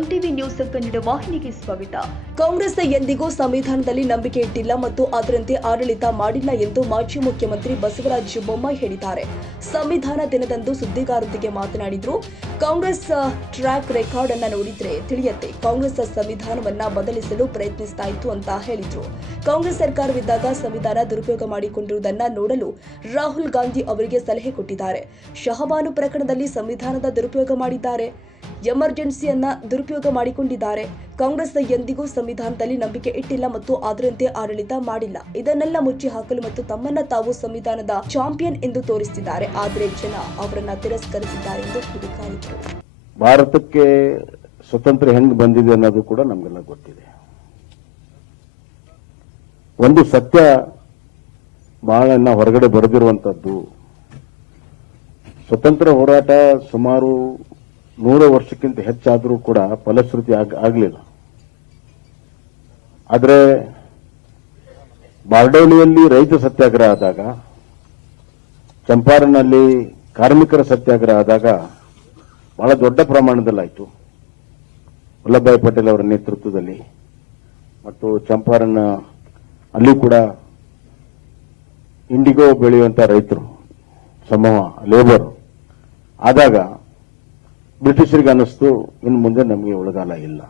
MTV news Kannada ವಾಹಿನಿಗೆ ಸ್ವಾಗತ. ಕಾಂಗ್ರೆಸ್ ಎಂದಿಗೂ ಸಂವಿಧಾನದಲ್ಲಿ ನಂಬಿಕೆ ಇಟ್ಟಿಲ್ಲ ಮತ್ತು ಅದರಂತೆ ಆಡಳಿತ ಮಾಡಿಲ್ಲ ಎಂದು ಮಾಜಿ ಮುಖ್ಯಮಂತ್ರಿ ಬಸವರಾಜ ಬೊಮ್ಮಾಯಿ ಹೇಳಿದ್ದಾರೆ. ಸಂವಿಧಾನ ದಿನದಂದು ಸುದ್ದಿಗಾರರೊಂದಿಗೆ ಮಾತನಾಡಿದರು. ಕಾಂಗ್ರೆಸ್ ಟ್ರ್ಯಾಕ್ ರೆಕಾರ್ಡ್ ಅನ್ನು ನೋಡಿದ್ರೆ ತಿಳಿಯುತ್ತೆ, ಕಾಂಗ್ರೆಸ್ ಸಂವಿಧಾನವನ್ನ ಬದಲಿಸಲು ಪ್ರಯತ್ನಿಸ್ತಾ ಇತ್ತು ಅಂತ ಹೇಳಿದ್ರು. ಕಾಂಗ್ರೆಸ್ ಸರ್ಕಾರವಿದ್ದಾಗ ಸಂವಿಧಾನ ದುರುಪಯೋಗ ಮಾಡಿಕೊಂಡಿರುವುದನ್ನು ನೋಡಲು ರಾಹುಲ್ ಗಾಂಧಿ ಅವರಿಗೆ ಸಲಹೆ ಕೊಟ್ಟಿದ್ದಾರೆ. ಶಹಬಾನು ಪ್ರಕರಣದಲ್ಲಿ ಸಂವಿಧಾನದ ದುರುಪಯೋಗ ಮಾಡಿದ್ದಾರೆ, ಎಮರ್ಜೆನ್ಸಿಯನ್ನ ದುರುಪಯೋಗ ಮಾಡಿಕೊಂಡಿದ್ದಾರೆ. ಕಾಂಗ್ರೆಸ್ ಎಂದಿಗೂ ಸಂವಿಧಾನದಲ್ಲಿ ನಂಬಿಕೆ ಇಟ್ಟಿಲ್ಲ ಮತ್ತು ಅದರಂತೆ ಆಡಳಿತ ಮಾಡಿಲ್ಲ. ಇದನ್ನೆಲ್ಲ ಮುಚ್ಚಿ ಹಾಕಲು ಮತ್ತು ತಮ್ಮನ್ನ ತಾವು ಸಂವಿಧಾನದ ಚಾಂಪಿಯನ್ ಎಂದು ತೋರಿಸಿದ್ದಾರೆ. ಆದರೆ ಜನ ಅವರನ್ನ ತಿರಸ್ಕರಿಸಿದ್ದಾರೆ ಎಂದು ಕಿಡಿಕಾರಿದರು. ಭಾರತಕ್ಕೆ ಸ್ವತಂತ್ರ ಹೆಂಗ್ ಬಂದಿದೆ ಅನ್ನೋದು ಕೂಡ ನಮಗೆಲ್ಲ ಗೊತ್ತಿದೆ. ಒಂದು ಸತ್ಯ ಬಹಳ ಹೊರಗಡೆ ಬರೆದಿರುವಂತದ್ದು, ಸ್ವತಂತ್ರ ಹೋರಾಟ ಸುಮಾರು 100 ವರ್ಷಕ್ಕಿಂತ ಹೆಚ್ಚಾದರೂ ಕೂಡ ಫಲಶ್ರುತಿ ಆಗಲಿಲ್ಲ. ಆದರೆ ಬಾರ್ಡೋಲಿಯಲ್ಲಿ ರೈತ ಸತ್ಯಾಗ್ರಹ ಆದಾಗ, ಚಂಪಾರನ್ನಲ್ಲಿ ಕಾರ್ಮಿಕರ ಸತ್ಯಾಗ್ರಹ ಆದಾಗ ಬಹಳ ದೊಡ್ಡ ಪ್ರಮಾಣದಲ್ಲಾಯಿತು. ವಲ್ಲಭಭಾಯಿ ಪಟೇಲ್ ಅವರ ನೇತೃತ್ವದಲ್ಲಿ ಮತ್ತು ಚಂಪಾರನ್ ಅಲ್ಲಿ ಕೂಡ ಇಂಡಿಗೋ ಬೆಳೆಯುವಂತ ರೈತರು ಸಮೂಹ ಲೇಬರ್ ಆದಾಗ ಬ್ರಿಟಿಷರಿಗೆ ಅನ್ನಿಸ್ತು, ಇನ್ನು ಮುಂದೆ ನಮಗೆ ಒಳಗಾಲ ಇಲ್ಲ.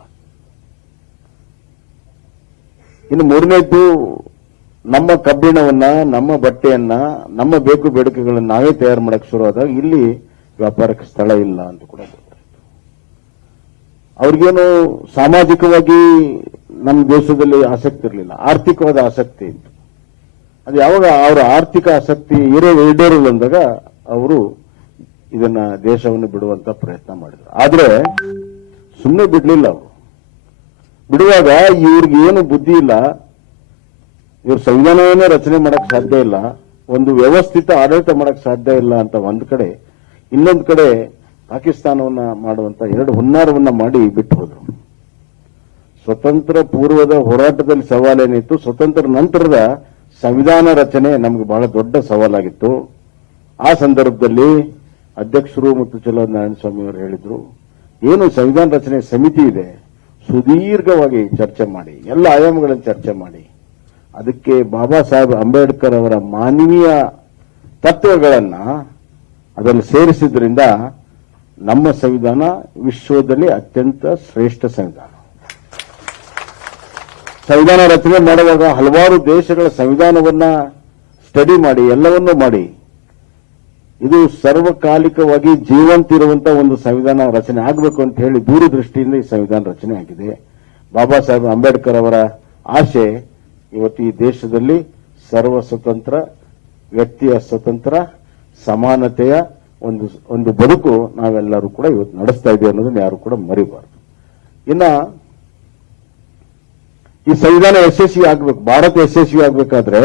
ಇನ್ನು ಮೂರನೇದ್ದು, ನಮ್ಮ ಕಬ್ಬಿಣವನ್ನ, ನಮ್ಮ ಬಟ್ಟೆಯನ್ನ, ನಮ್ಮ ಬೇಕು ಬೇಡಿಕೆಗಳನ್ನು ನಾವೇ ತಯಾರು ಮಾಡಕ್ಕೆ ಶುರುವಾದಾಗ ಇಲ್ಲಿ ವ್ಯಾಪಾರಕ್ಕೆ ಸ್ಥಳ ಇಲ್ಲ ಅಂತ ಕೂಡ ಗೊತ್ತಾಯ್ತು. ಅವ್ರಿಗೇನು ಸಾಮಾಜಿಕವಾಗಿ ನಮ್ಮ ದೇಶದಲ್ಲಿ ಆಸಕ್ತಿ ಇರಲಿಲ್ಲ, ಆರ್ಥಿಕವಾದ ಆಸಕ್ತಿ ಇತ್ತು. ಅದು ಯಾವಾಗ ಅವರ ಆರ್ಥಿಕ ಆಸಕ್ತಿ ಈಡೇರಲ್ಲ ಅಂದಾಗ ಅವರು ಇದನ್ನ ದೇಶವನ್ನು ಬಿಡುವಂತ ಪ್ರಯತ್ನ ಮಾಡಿದ್ರು. ಆದ್ರೆ ಸುಮ್ಮನೆ ಬಿಡ್ಲಿಲ್ಲ. ಅವರು ಬಿಡುವಾಗ ಇವ್ರಿಗೆ ಏನು ಬುದ್ಧಿ ಇಲ್ಲ, ಇವ್ರ ಸಂವಿಧಾನವನ್ನೇ ರಚನೆ ಮಾಡಕ್ ಸಾಧ್ಯ ಇಲ್ಲ, ಒಂದು ವ್ಯವಸ್ಥಿತ ಆಡಳಿತ ಮಾಡಕ್ ಸಾಧ್ಯ ಇಲ್ಲ ಅಂತ ಒಂದ್ ಕಡೆ, ಇನ್ನೊಂದು ಕಡೆ ಪಾಕಿಸ್ತಾನವನ್ನ ಮಾಡುವಂತ ಎರಡು ಹುನ್ನಾರವನ್ನ ಮಾಡಿ ಬಿಟ್ಟು ಹೋದ್ರು. ಸ್ವತಂತ್ರ ಪೂರ್ವದ ಹೋರಾಟದಲ್ಲಿ ಸವಾಲೇನಿತ್ತು, ಸ್ವತಂತ್ರ ನಂತರದ ಸಂವಿಧಾನ ರಚನೆ ನಮ್ಗೆ ಬಹಳ ದೊಡ್ಡ ಸವಾಲಾಗಿತ್ತು. ಆ ಸಂದರ್ಭದಲ್ಲಿ ಅಧ್ಯಕ್ಷರು ಮತ್ತು ಚಲನಾರಾಯಣ ಸ್ವಾಮಿ ಅವರು ಹೇಳಿದ್ರು, ಏನು ಸಂವಿಧಾನ ರಚನೆ ಸಮಿತಿ ಇದೆ, ಸುದೀರ್ಘವಾಗಿ ಚರ್ಚೆ ಮಾಡಿ, ಎಲ್ಲ ಆಯಾಮಗಳನ್ನು ಚರ್ಚೆ ಮಾಡಿ, ಅದಕ್ಕೆ ಬಾಬಾ ಸಾಹೇಬ್ ಅಂಬೇಡ್ಕರ್ ಅವರ ಮಾನವೀಯ ತತ್ವಗಳನ್ನ ಅದರಲ್ಲಿ ಸೇರಿಸಿದ್ರಿಂದ ನಮ್ಮ ಸಂವಿಧಾನ ವಿಶ್ವದಲ್ಲಿ ಅತ್ಯಂತ ಶ್ರೇಷ್ಠ ಸಂವಿಧಾನ. ಸಂವಿಧಾನ ರಚನೆ ಮಾಡುವಾಗ ಹಲವಾರು ದೇಶಗಳ ಸಂವಿಧಾನವನ್ನ ಸ್ಟಡಿ ಮಾಡಿ, ಎಲ್ಲವನ್ನೂ ಮಾಡಿ, ಇದು ಸರ್ವಕಾಲಿಕವಾಗಿ ಜೀವಂತ ಇರುವಂತಹ ಒಂದು ಸಂವಿಧಾನ ರಚನೆ ಆಗಬೇಕು ಅಂತ ಹೇಳಿ ದೂರದೃಷ್ಟಿಯಿಂದ ಈ ಸಂವಿಧಾನ ರಚನೆ ಆಗಿದೆ. ಬಾಬಾ ಸಾಹೇಬ್ ಅಂಬೇಡ್ಕರ್ ಅವರ ಆಶೆ ಇವತ್ತು ಈ ದೇಶದಲ್ಲಿ ಸರ್ವ ಸ್ವತಂತ್ರ, ವ್ಯಕ್ತಿಯ ಸ್ವತಂತ್ರ, ಸಮಾನತೆಯ ಒಂದು ಬದುಕು ನಾವೆಲ್ಲರೂ ಕೂಡ ಇವತ್ತು ನಡೆಸ್ತಾ ಇದ್ದೇವೆ ಅನ್ನೋದನ್ನ ಯಾರು ಕೂಡ ಮರಿಬಾರದು. ಇನ್ನ ಈ ಸಂವಿಧಾನ ಯಶಸ್ವಿ ಆಗಬೇಕು, ಭಾರತ ಯಶಸ್ವಿ ಆಗಬೇಕಾದ್ರೆ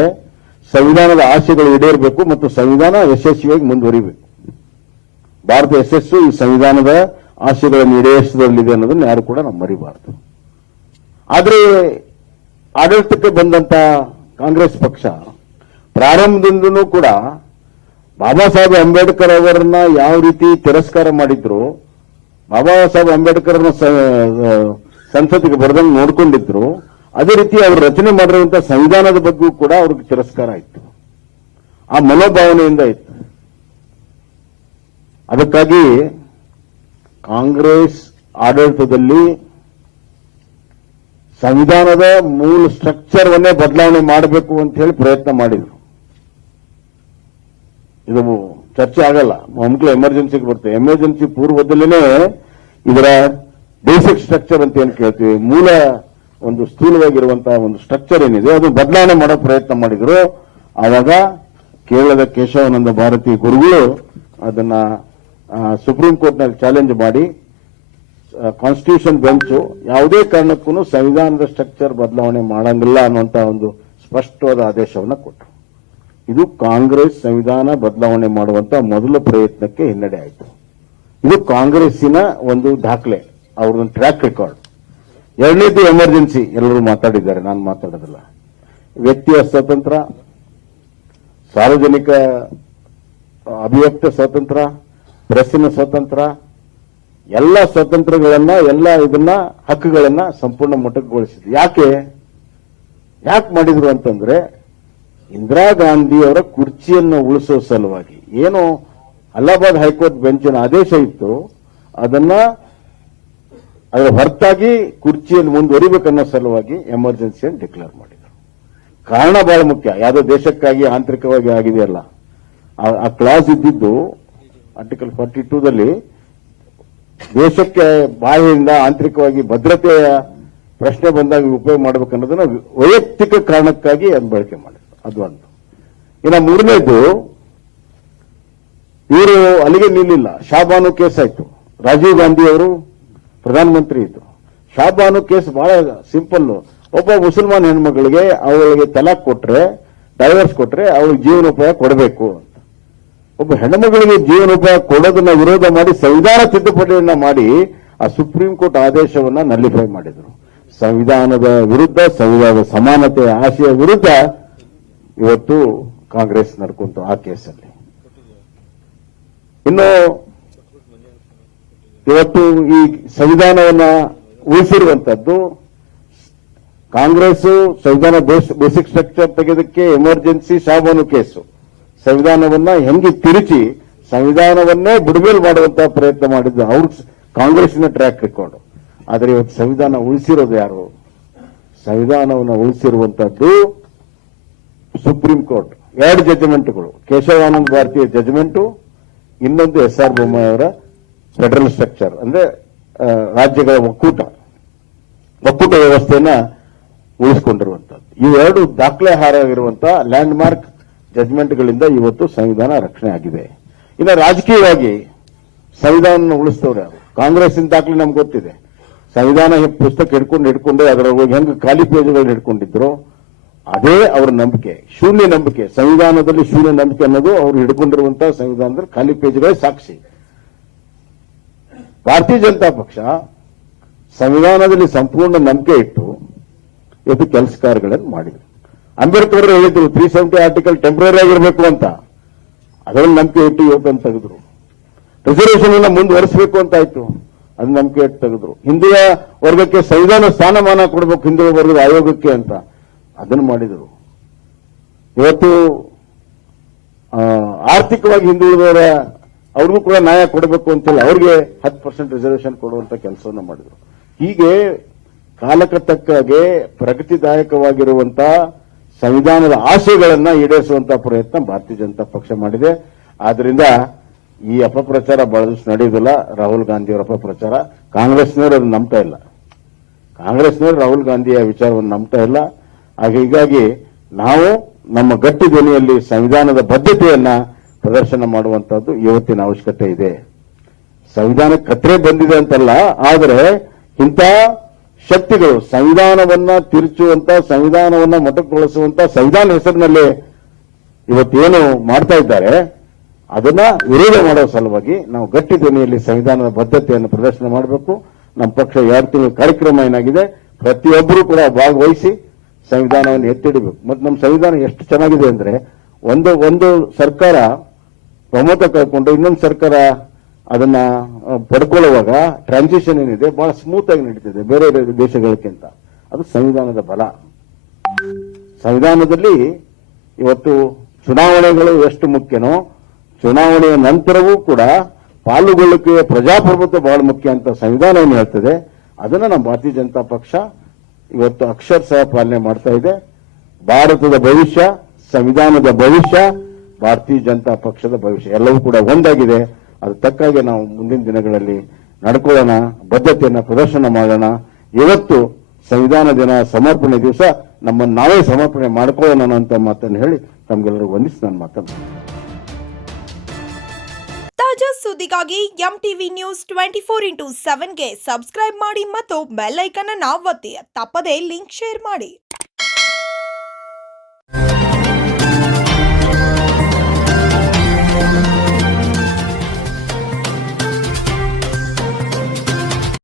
ಸಂವಿಧಾನದ ಆಶೆಗಳು ಈಡೇರಬೇಕು ಮತ್ತು ಸಂವಿಧಾನ ಯಶಸ್ವಿಯಾಗಿ ಮುಂದುವರಿಬೇಕು. ಭಾರತ ಯಶಸ್ಸು ಈ ಸಂವಿಧಾನದ ಆಶೆಗಳನ್ನು ಈಡೇರಿಸುವುದರಲ್ಲಿದೆ ಅನ್ನೋದನ್ನ ಯಾರು ಕೂಡ ನಾವು ಮರಿಬಾರದು. ಆದರೆ ಆಡಳಿತಕ್ಕೆ ಬಂದಂತ ಕಾಂಗ್ರೆಸ್ ಪಕ್ಷ ಪ್ರಾರಂಭದಿಂದನೂ ಕೂಡ ಬಾಬಾ ಸಾಹೇಬ್ ಅಂಬೇಡ್ಕರ್ ಅವರನ್ನ ಯಾವ ರೀತಿ ತಿರಸ್ಕಾರ ಮಾಡಿದ್ರು, ಬಾಬಾ ಸಾಹೇಬ್ ಅಂಬೇಡ್ಕರ್ ಸಂಸತ್ತಿಗೆ ಬರೆದಂಗೆ ನೋಡ್ಕೊಂಡಿದ್ರು, ಅದೇ ರೀತಿ ಅವರು ರಚನೆ ಮಾಡಿರುವಂತಹ ಸಂವಿಧಾನದ ಬಗ್ಗೆಯೂ ಕೂಡ ಅವ್ರಿಗೆ ತಿರಸ್ಕಾರ ಇತ್ತು. ಆ ಮನೋಭಾವನೆಯಿಂದ ಇತ್ತು. ಅದಕ್ಕಾಗಿ ಕಾಂಗ್ರೆಸ್ ಆಡಳಿತದಲ್ಲಿ ಸಂವಿಧಾನದ ಮೂಲ ಸ್ಟ್ರಕ್ಚರ್ವನ್ನೇ ಬದಲಾವಣೆ ಮಾಡಬೇಕು ಅಂತ ಹೇಳಿ ಪ್ರಯತ್ನ ಮಾಡಿದ್ರು. ಇದು ಚರ್ಚೆ ಆಗಲ್ಲ, ಒಮ್ಮೆಲೆ ಎಮರ್ಜೆನ್ಸಿಗೆ ಬರ್ತದೆ. ಎಮರ್ಜೆನ್ಸಿ ಪೂರ್ವದಲ್ಲೇ ಇದರ ಬೇಸಿಕ್ ಸ್ಟ್ರಕ್ಚರ್ ಅಂತ ಏನ್ ಕೇಳ್ತೀವಿ, ಮೂಲ ಒಂದು ಸ್ಥೂಲವಾಗಿರುವಂತಹ ಒಂದು ಸ್ಟ್ರಕ್ಚರ್ ಏನಿದೆ ಅದು ಬದಲಾವಣೆ ಮಾಡೋ ಪ್ರಯತ್ನ ಮಾಡಿದ್ರು. ಆವಾಗ ಕೇರಳದ ಕೇಶವಾನಂದ ಭಾರತಿ ಗುರುಗಳು ಅದನ್ನ ಸುಪ್ರೀಂ ಕೋರ್ಟ್ನಲ್ಲಿ ಚಾಲೆಂಜ್ ಮಾಡಿ ಕಾನ್ಸ್ಟಿಟ್ಯೂಷನ್ ಬೆಂಚು ಯಾವುದೇ ಕಾರಣಕ್ಕೂ ಸಂವಿಧಾನದ ಸ್ಟ್ರಕ್ಚರ್ ಬದಲಾವಣೆ ಮಾಡಂಗಿಲ್ಲ ಅನ್ನುವಂತಹ ಒಂದು ಸ್ಪಷ್ಟವಾದ ಆದೇಶವನ್ನು ಕೊಟ್ಟರು. ಇದು ಕಾಂಗ್ರೆಸ್ ಸಂವಿಧಾನ ಬದಲಾವಣೆ ಮಾಡುವಂತ ಮೊದಲ ಪ್ರಯತ್ನಕ್ಕೆ ಹಿನ್ನಡೆ ಆಯಿತು. ಇದು ಕಾಂಗ್ರೆಸ್ಸಿನ ಒಂದು ದಾಖಲೆ, ಅವ್ರದೊಂದು ಟ್ರ್ಯಾಕ್ ರೆಕಾರ್ಡ್. ಎರಡನೇದು ಎಮರ್ಜೆನ್ಸಿ, ಎಲ್ಲರೂ ಮಾತಾಡಿದ್ದಾರೆ, ನಾನು ಮಾತಾಡೋದಿಲ್ಲ. ವ್ಯಕ್ತಿಯ ಸ್ವಾತಂತ್ರ್ಯ, ಸಾರ್ವಜನಿಕ ಅಭಿವ್ಯಕ್ತ ಸ್ವಾತಂತ್ರ್ಯ, ಪ್ರೆಸ್ಸಿನ ಸ್ವಾತಂತ್ರ್ಯ, ಎಲ್ಲ ಸ್ವಾತಂತ್ರ್ಯಗಳನ್ನ ಎಲ್ಲ ಇದನ್ನ ಹಕ್ಕುಗಳನ್ನ ಸಂಪೂರ್ಣ ಮೊಟಕುಗೊಳಿಸಿದ್ರು. ಯಾಕೆ ಮಾಡಿದ್ರು ಅಂತಂದ್ರೆ ಇಂದಿರಾ ಗಾಂಧಿ ಅವರ ಕುರ್ಚಿಯನ್ನು ಉಳಿಸೋ ಸಲುವಾಗಿ ಏನು ಅಲಹಾಬಾದ್ ಹೈಕೋರ್ಟ್ ಬೆಂಚಿನ ಆದೇಶ ಇತ್ತು ಅದರ ಹೊರತಾಗಿ ಕುರ್ಚಿಯನ್ನು ಮುಂದುವರಿಬೇಕನ್ನೋ ಸಲುವಾಗಿ ಎಮರ್ಜೆನ್ಸಿಯನ್ನು ಡಿಕ್ಲೇರ್ ಮಾಡಿದರು. ಕಾರಣ ಬಹಳ ಮುಖ್ಯ. ಯಾವುದೋ ದೇಶಕ್ಕಾಗಿ ಆಂತರಿಕವಾಗಿ ಆಗಿದೆಯಲ್ಲ, ಆ ಕ್ಲಾಸ್ ಇದ್ದಿದ್ದು ಆರ್ಟಿಕಲ್ 42ದಲ್ಲಿ ದೇಶಕ್ಕೆ ಬಾಹ್ಯದಿಂದ ಆಂತರಿಕವಾಗಿ ಭದ್ರತೆಯ ಪ್ರಶ್ನೆ ಬಂದಾಗ ಉಪಯೋಗ ಮಾಡಬೇಕನ್ನೋದನ್ನ ವೈಯಕ್ತಿಕ ಕಾರಣಕ್ಕಾಗಿ ಅದು ಬಳಕೆ ಮಾಡಿದ್ರು. ಅದು ಒಂದು. ಇನ್ನು ಮೂರನೇದು, ಇವರು ಅಲ್ಲಿಗೆ ನಿಲ್ಲಿಲ್ಲ. ಶಾಬಾನು ಕೇಸ್ ಆಯ್ತು. ರಾಜೀವ್ ಗಾಂಧಿ ಅವರು ಪ್ರಧಾನಮಂತ್ರಿ ಇದ್ರು. ಶಾಬಾನು ಕೇಸ್ ಬಹಳ ಸಿಂಪಲ್. ಒಬ್ಬ ಮುಸಲ್ಮಾನ್ ಹೆಣ್ಮಗಳಿಗೆ ಅವಳಿಗೆ ತಲಾಕ್ ಕೊಟ್ರೆ, ಡೈವರ್ಸ್ ಕೊಟ್ರೆ ಅವಳಿಗೆ ಜೀವನೋಪಾಯ ಕೊಡಬೇಕು ಅಂತ. ಒಬ್ಬ ಹೆಣ್ಮಗಳಿಗೆ ಜೀವನೋಪಾಯ ಕೊಡೋದನ್ನ ವಿರೋಧ ಮಾಡಿ ಸಂವಿಧಾನ ತಿದ್ದುಪಡಿಯನ್ನ ಮಾಡಿ ಆ ಸುಪ್ರೀಂ ಕೋರ್ಟ್ ಆದೇಶವನ್ನ ನಲ್ಲಿಫೈ ಮಾಡಿದ್ರು. ಸಂವಿಧಾನದ ವಿರುದ್ಧ, ಸಂವಿಧಾನದ ಸಮಾನತೆಯ ಆಶಯ ವಿರುದ್ಧ ಇವತ್ತು ಕಾಂಗ್ರೆಸ್ ನಡ್ಕೊಂತು ಆ ಕೇಸಲ್ಲಿ. ಇನ್ನು ಇವತ್ತು ಈ ಸಂವಿಧಾನವನ್ನ ಉಳಿಸಿರುವಂತದ್ದು ಕಾಂಗ್ರೆಸ್. ಸಂವಿಧಾನ basic structure ತೆಗೆದಕ್ಕೆ emergency Shah Bano case ಸಂವಿಧಾನವನ್ನ ಹೆಂಗೆ ತಿರುಚಿ ಸಂವಿಧಾನವನ್ನೇ ಬುಡಮೇಲು ಮಾಡುವಂತಹ ಪ್ರಯತ್ನ ಮಾಡಿದ್ದು ಅವ್ರ ಕಾಂಗ್ರೆಸ್ನ ಟ್ರ್ಯಾಕ್ ರೆಕಾರ್ಡ್. ಆದರೆ ಇವತ್ತು ಸಂವಿಧಾನ ಉಳಿಸಿರೋದು ಯಾರು? ಸಂವಿಧಾನವನ್ನು ಉಳಿಸಿರುವಂತದ್ದು ಸುಪ್ರೀಂ ಕೋರ್ಟ್. 2 ಜಡ್ಜ್ಮೆಂಟ್ಗಳು, ಕೇಶವಾನಂದ ಭಾರತೀಯ ಜಡ್ಜ್ಮೆಂಟು, ಇನ್ನೊಂದು SR ಬೊಮ್ಮಾಯಿ ಅವರ ಫೆಡರಲ್ ಸ್ಟ್ರಕ್ಚರ್, ಅಂದ್ರೆ ರಾಜ್ಯಗಳ ಒಕ್ಕೂಟ ವ್ಯವಸ್ಥೆಯನ್ನ ಉಳಿಸಿಕೊಂಡಿರುವಂತದ್ದು. ಇವೆರಡು ದಾಖಲೆಹಾರವಾಗಿರುವಂತಹ ಲ್ಯಾಂಡ್ ಮಾರ್ಕ್ ಜಡ್ಜ್ಮೆಂಟ್ಗಳಿಂದ ಇವತ್ತು ಸಂವಿಧಾನ ರಕ್ಷಣೆ ಆಗಿದೆ. ಇನ್ನು ರಾಜಕೀಯವಾಗಿ ಸಂವಿಧಾನ ಉಳಿಸ್ತವ್ರು ಯಾರು? ಕಾಂಗ್ರೆಸ್ಸಿನ ದಾಖಲೆ ನಮ್ಗೆ ಗೊತ್ತಿದೆ. ಸಂವಿಧಾನ ಪುಸ್ತಕ ಹಿಡ್ಕೊಂಡು ಅದರ ಹೆಂಗ್ ಖಾಲಿ ಪೇಜ್ಗಳನ್ನ ಹಿಡ್ಕೊಂಡಿದ್ರು ಅದೇ ಅವರ ನಂಬಿಕೆ. ಶೂನ್ಯ ನಂಬಿಕೆ, ಸಂವಿಧಾನದಲ್ಲಿ ಶೂನ್ಯ ನಂಬಿಕೆ ಅನ್ನೋದು ಅವರು ಹಿಡ್ಕೊಂಡಿರುವಂತಹ ಸಂವಿಧಾನದಲ್ಲಿ ಖಾಲಿ ಪೇಜ್ಗಳೇ ಸಾಕ್ಷಿ. ಭಾರತೀಯ ಜನತಾ ಪಕ್ಷ ಸಂವಿಧಾನದಲ್ಲಿ ಸಂಪೂರ್ಣ ನಂಬಿಕೆ ಇಟ್ಟು ಇವತ್ತು ಕೆಲಸ ಕಾರ್ಯಗಳನ್ನು ಮಾಡಿದ್ರು. ಅಂಬೇಡ್ಕರ್ ಹೇಳಿದ್ರು 370 ಆರ್ಟಿಕಲ್ ಟೆಂಪರರಿ ಆಗಿರಬೇಕು ಅಂತ. ಅದರಲ್ಲಿ ನಂಬಿಕೆ ಇಟ್ಟು ಇವತ್ತನ್ನು ತೆಗೆದ್ರು. ರಿಸರ್ವೇಷನ್ ಅನ್ನ ಮುಂದುವರಿಸಬೇಕು ಅಂತ ಆಯ್ತು, ಅದು ನಂಬಿಕೆ ಇಟ್ಟು ತೆಗೆದ್ರು. ಹಿಂದುಳಿದ ವರ್ಗಕ್ಕೆ ಸಂವಿಧಾನ ಸ್ಥಾನಮಾನ ಕೊಡಬೇಕು, ಹಿಂದುಳಿದ ವರ್ಗದ ಆಯೋಗಕ್ಕೆ ಅಂತ ಅದನ್ನು ಮಾಡಿದರು. ಇವತ್ತು ಆರ್ಥಿಕವಾಗಿ ಹಿಂದುಳಿದವರ ಅವ್ರಿಗೂ ಕೂಡ ನ್ಯಾಯ ಕೊಡಬೇಕು ಅಂತೇಳಿ ಅವ್ರಿಗೆ 10% ರಿಸರ್ವೇಷನ್ ಕೊಡುವಂತ ಕೆಲಸವನ್ನು ಮಾಡಿದರು. ಹೀಗೆ ಕಾಲಕ್ಕೆ ತಕ್ಕಾಗೆ ಪ್ರಗತಿದಾಯಕವಾಗಿರುವಂತಹ ಸಂವಿಧಾನದ ಆಶಯಗಳನ್ನ ಈಡೇರಿಸುವಂತಹ ಪ್ರಯತ್ನ ಭಾರತೀಯ ಜನತಾ ಪಕ್ಷ ಮಾಡಿದೆ. ಆದ್ರಿಂದ ಈ ಅಪಪ್ರಚಾರ ಬಹಳಷ್ಟು ನಡೆಯುವುದಿಲ್ಲ. ರಾಹುಲ್ ಗಾಂಧಿಯವರ ಅಪಪ್ರಚಾರ ಕಾಂಗ್ರೆಸ್ನವರು ಅದನ್ನು ನಂಬ್ತಾ ಇಲ್ಲ. ಕಾಂಗ್ರೆಸ್ನವರು ರಾಹುಲ್ ಗಾಂಧಿಯ ವಿಚಾರವನ್ನು ನಂಬ್ತಾ ಇಲ್ಲ. ಹೀಗಾಗಿ ನಾವು ನಮ್ಮ ಗಟ್ಟಿ ಧ್ವನಿಯಲ್ಲಿ ಸಂವಿಧಾನದ ಬದ್ಧತೆಯನ್ನ ಪ್ರದರ್ಶನ ಮಾಡುವಂತಹದ್ದು ಇವತ್ತಿನ ಅವಶ್ಯಕತೆ ಇದೆ. ಸಂವಿಧಾನ ಕತ್ತರೆ ಬಂದಿದೆ ಅಂತಲ್ಲ, ಆದರೆ ಇಂಥ ಶಕ್ತಿಗಳು ಸಂವಿಧಾನವನ್ನ ತಿರುಚುವಂತ, ಸಂವಿಧಾನವನ್ನ ಮೊಟಕುಗೊಳಿಸುವಂತ, ಸಂವಿಧಾನ ಹೆಸರಿನಲ್ಲಿ ಇವತ್ತೇನು ಮಾಡ್ತಾ ಇದ್ದಾರೆ ಅದನ್ನ ವಿರೋಧ ಮಾಡುವ ಸಲುವಾಗಿ ನಾವು ಗಟ್ಟಿ ಧ್ವನಿಯಲ್ಲಿ ಸಂವಿಧಾನದ ಬದ್ಧತೆಯನ್ನು ಪ್ರದರ್ಶನ ಮಾಡಬೇಕು. ನಮ್ಮ ಪಕ್ಷ 2 ತಿಂಗಳ ಕಾರ್ಯಕ್ರಮ ಏನಾಗಿದೆ, ಪ್ರತಿಯೊಬ್ಬರೂ ಕೂಡ ಭಾಗವಹಿಸಿ ಸಂವಿಧಾನವನ್ನು ಎತ್ತಿಡಬೇಕು. ಮತ್ತು ನಮ್ಮ ಸಂವಿಧಾನ ಎಷ್ಟು ಚೆನ್ನಾಗಿದೆ ಅಂದ್ರೆ ಒಂದು ಸರ್ಕಾರ ಬಹುಮತ ಕಳ್ಕೊಂಡು ಇನ್ನೊಂದು ಸರ್ಕಾರ ಅದನ್ನ ಪಡ್ಕೊಳ್ಳುವಾಗ ಟ್ರಾನ್ಸಿಷನ್ ಏನಿದೆ ಬಹಳ ಸ್ಮೂತ್ ಆಗಿ ನಡೀತಿದೆ ಬೇರೆ ದೇಶಗಳಕ್ಕಿಂತ. ಅದು ಸಂವಿಧಾನದ ಬಲ. ಸಂವಿಧಾನದಲ್ಲಿ ಇವತ್ತು ಚುನಾವಣೆಗಳು ಎಷ್ಟು ಮುಖ್ಯನೋ, ಚುನಾವಣೆಯ ನಂತರವೂ ಕೂಡ ಪಾಲುಗೊಳ್ಳುವಿಕೆ, ಪ್ರಜಾಪ್ರಭುತ್ವ ಬಹಳ ಮುಖ್ಯ ಅಂತ ಸಂವಿಧಾನ ಏನು ಹೇಳ್ತದೆ, ಅದನ್ನ ನಮ್ಮ ಭಾರತೀಯ ಜನತಾ ಪಕ್ಷ ಇವತ್ತು ಅಕ್ಷರಶಃ ಪಾಲನೆ ಮಾಡ್ತಾ ಇದೆ. ಭಾರತದ ಭವಿಷ್ಯ, ಸಂವಿಧಾನದ ಭವಿಷ್ಯ, ಭಾರತೀಯ ಜನತಾ ಪಕ್ಷದ ಭವಿಷ್ಯ ಎಲ್ಲವೂ ಕೂಡ ಒಂದಾಗಿದೆ. ಅದು ತಕ್ಕಾಗಿ ನಾವು ಮುಂದಿನ ದಿನಗಳಲ್ಲಿ ನಡ್ಕೊಳ್ಳೋಣ, ಬದ್ಧತೆಯನ್ನು ಪ್ರದರ್ಶನ ಮಾಡೋಣ. ಇವತ್ತು ಸಂವಿಧಾನ ದಿನ, ಸಮರ್ಪಣೆ ದಿವಸ ನಮ್ಮನ್ನು ನಾವೇ ಸಮರ್ಪಣೆ ಮಾಡ್ಕೊಳ್ಳೋಣ ಅಂತ ಮಾತನ್ನು ಹೇಳಿ ತಮ್ಗೆಲ್ಲರೂ ವಂದಿಸಿ ನನ್ನ ಮಾತನ್ನು. ತಾಜಾ ಸುದ್ದಿಗಾಗಿ MTV ನ್ಯೂಸ್ 24/7ಗೆ ಸಬ್ಸ್ಕ್ರೈಬ್ ಮಾಡಿ ಮತ್ತು ಬೆಲ್ ಐಕಾನ್ ಅನ್ನು ಒತ್ತಿ. ತಪ್ಪದೇ ಲಿಂಕ್ ಶೇರ್ ಮಾಡಿ.